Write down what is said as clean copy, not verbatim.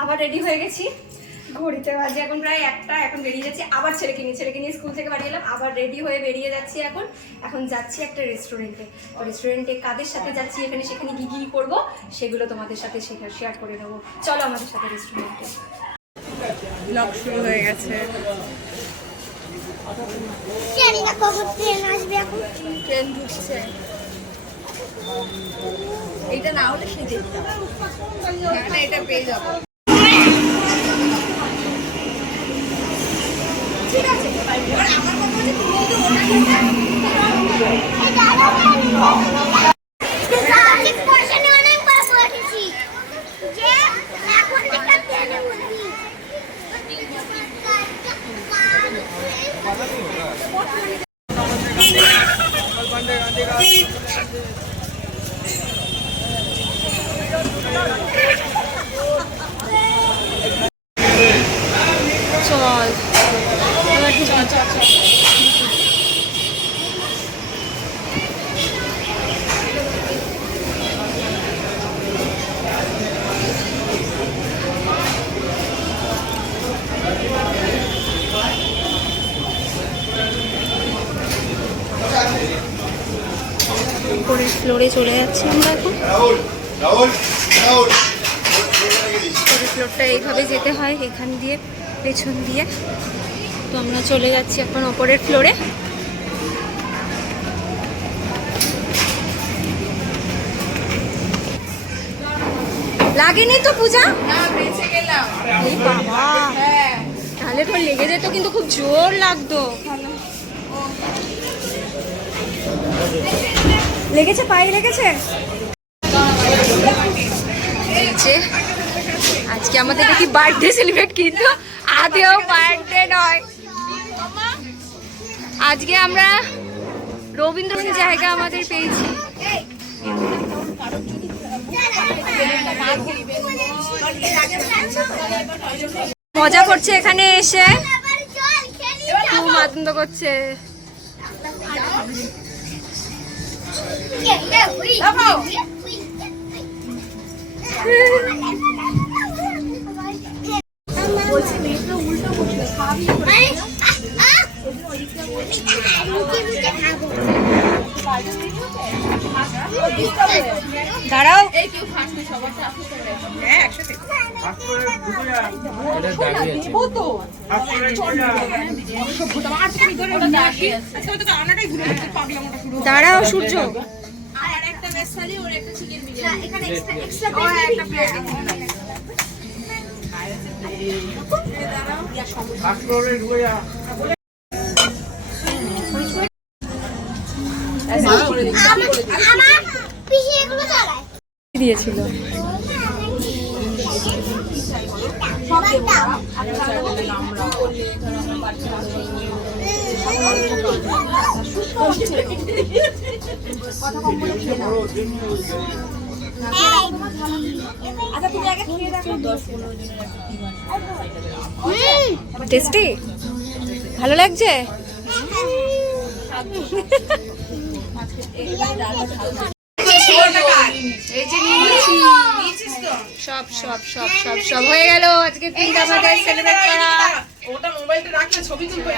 আবার রেডি হয়ে গেছি, ঘড়িতে বাজে এখন প্রায় 1টা। এখন বেরিয়ে যাচ্ছি আবার ছেলেকে নিয়ে স্কুল থেকে বাড়ি এলাম, আবার রেডি হয়ে বেরিয়ে যাচ্ছি। এখন যাচ্ছি একটা রেস্টুরেন্টে কাদের সাথে যাচ্ছি, এখানে সেখানে কি করবো সেগুলো তোমাদের সাথে শেয়ার করে নেবো। চলো আমাদের সাথে রেস্টুরেন্টে। ব্লগ শুরু হয়ে গেছে। ট্রেন ঢুকছে, এইটা না হলে সে দেখতাম না, এটা পেয়ে যাবো। ঠিক আছে, এবার আমার কথা হচ্ছে তুমি যদি উপরের ফ্লোরে চলে যাচ্ছি আমরা এখন। উপরের ফ্লোরটা এইভাবে যেতে হয়, এখান দিয়ে পেছন দিয়ে। তো আমরা চলে যাচ্ছি এখন উপরের ফ্লোরে। লাগেনি তো পূজা? এই বাবা, তাহলে তো লেগে যেত, কিন্তু খুব জোর লাগতো। লেগেছে, পায়ে লেগেছে। আজকে আমাদের কি বার্থডে সেলিব্রেট, কিন্তু আদেও বার্থডে নয়। আজকে আমরা রবীন্দ্রনাথ জায়গা আমাদের পেয়েছি। মজা করছে এখানে এসে, খুব আনন্দ করছে। দাঁড়াও, দাঁড়াও সূর্য। দিয়েছিল টেস্টি, ভালো লাগছে। সব সব সব সব সব হয়ে গেল। আজকে দিনটা আমাদের সেলিব্রেট করা। ওটা মোবাইলটা রাখলে ছবি তুলবো।